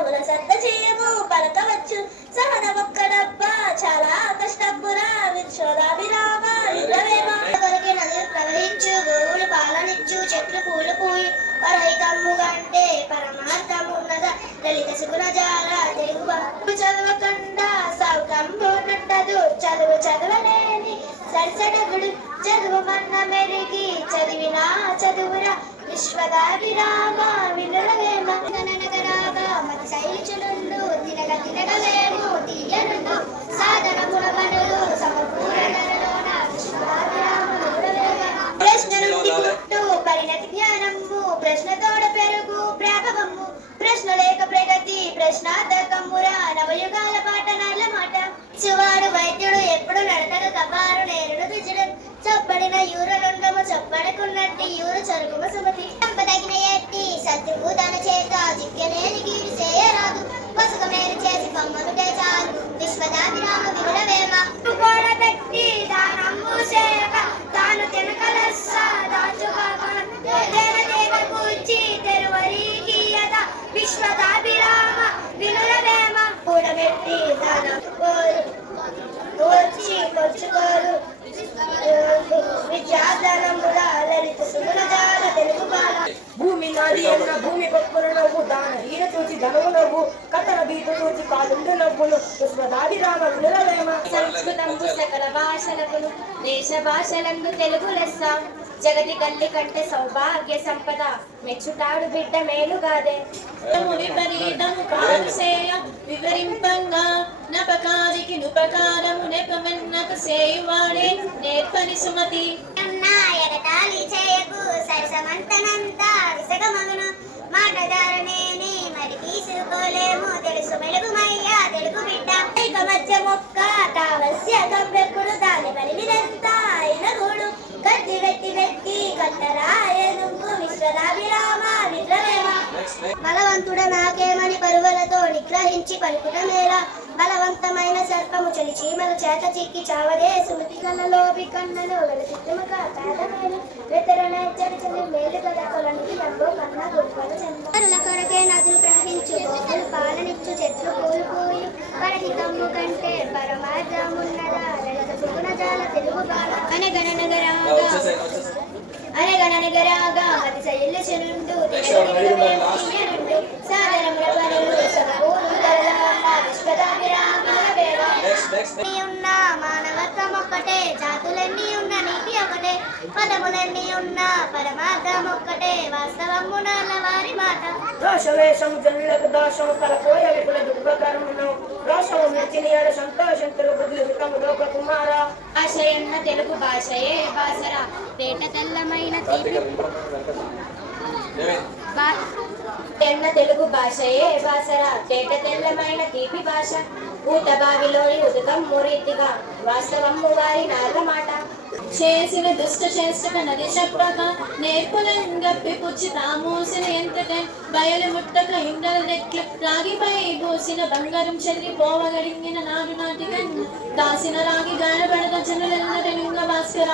బహుళ సత్త చేయము పలకవచ్చు సహన ఒక్కడబ్బా చాలా కష్టపురా విశ్వదాభిరామ విగ్రహేమ కొరికి నదులు ప్రవహించు గోవులు పాలనిచ్చు చెట్లు పూలు పూయి పరహితమ్ము కంటే పరమార్థమున్నదా లలిత సుగుణ జాల తెలుగు చదవకుండా సౌకంబోనుండదు చదువు చదవలేని సరిసడగుడు చదువుమన్న మెరిగి చదివినా చదువురా విశ్వదాభిరామ వినురవేమ గణనగరాగా మతి శైలిచులుండు తినగ తినగలేము తీయనుండు సాధనముల మనులు సమపూరణలోన విశ్వదాభిరామ వినురవేమ ప్రశ్న నుండి పుట్టు పరిణతి జ్ఞానము ప్రశ్నతోడ పెరుగు ప్రాభవము ప్రశ్న లేక ప్రగతి ప్రశ్నార్థకమురా నవయుగాల పాట నల్ల మాట చువాడు వైద్యుడు ఎప్పుడు నడతడు కపారు నేరుడు దిజుడు చప్పడిన యూరలుండము చప్పడకున్నట్టి యూరు చరుగుమ సుమతి సంపదగిన ఎట్టి సత్యము తన చేత దివ్యలేని గీరు చేయరాదు పసుక మేలు చేసి బొమ్మనుటే చాలు విశ్వదాభిరామ వినురవేమ కూడా పెట్టి దానమ్ము చేయక తాను తినకలస్స దాచుకోక దేవదేవ కూర్చి తెరువరీకీయత విశ్వదాభిరామ వినురవేమ కూడబెట్టి దానమ్ము కూర్చి కొచ్చుకోరు భూమి నాది అన్న భూమి పప్పున నవ్వు దాన హీన చూచి ధనము నవ్వు కథన బీటు చూచి కాలుండు నవ్వులు విశ్వదాభిరామ వినురవేమ సంస్కృతంబు సకల భాషలకును దేశ భాషలందు తెలుగు లెస్స జగతి గల్లి కంటే సౌభాగ్య సంపద మెచ్చుటాడు బిడ్డ మేలుగాదే విపరీతము కారుసేయ వివరింపంగా నపకారికి నుపకారము నెపమెన్నక సేయువాడే నేర్పని సుమతి ఎగతాళి చేయకు సరసమంతనంతా విసగమగును మాటదారనేని మరి తీసుకోలేము తెలుసు మెలుగుమయ్యా తెలుగు బిడ్డ ఇక మధ్య మొక్క కావలసి కంపెప్పుడు దాని బలిమిదంతా అయిన గూడు గట్టి వెట్టి వెట్టి కట్టరాయను విశ్వదాభిరామ విగ్రహేమ బలవంతుడ నాకేమని పరువలతో నిగ్రహించి పలుకుట మేళ బలవంతమైన సర్పము చలి చీమలు చేత చిక్కి చావదే సుమతి కళ్ళలోపి కన్నలు వెలుతిట్టుమక పేదమేలు వెతరణ చలి మేలు కదా కొలనికి లంబో కన్న గురుపలు చంద్రుల కొరకే నదులు ప్రవహించు గోవులు పాలనిచ్చు చెట్లు పూలు పూయు పరహితమ్ము కంటే పరమార్థమున్నదా లలిత సుగుణ జాల తెలుగు బాల అనగనగరాగా మతి శైలి చెలుండు తీయనుండు సాగరముల పనులు సమకూరు తరలమన్న విశ్వదాభిరామ ఉన్న మానవత్వం ఒక్కటే జాతులన్నీ ఉన్న నీతి ఒకటే పదములన్నీ ఉన్న పరమార్థం ఒక్కటే వాస్తవము నాన్న వారి మాట రోషవేషము జనులకు దోషము కలపోయ విపుల దుఃఖకరమును రోషము మెచ్చినియడ సంతోషంతులు బుద్ధులు వికము లోక కుమార భాషయన్న తెలుగు భాషయే భాషరా పేట తెల్లమైన తీపి ఎన్న తెలుగు భాషయే భాషరా పేట తెల్లమైన తీపి భాష ఊత బావిలోని ఉదకం మూరీతిగా వాస్తవము వారి నాళ్ళ మాట చేసిన దుష్ట చేష్టక నది చెప్పక నేర్పులంగప్పి పుచ్చి తామూసిన ఎంతటే బయలు ముట్టక ఇండల నెట్లు రాగిపై పూసిన బంగారం చెల్లి పోవగడిగిన నాడు నాటిగా దాసిన రాగి గానపడక జనులెల్ల భాస్కర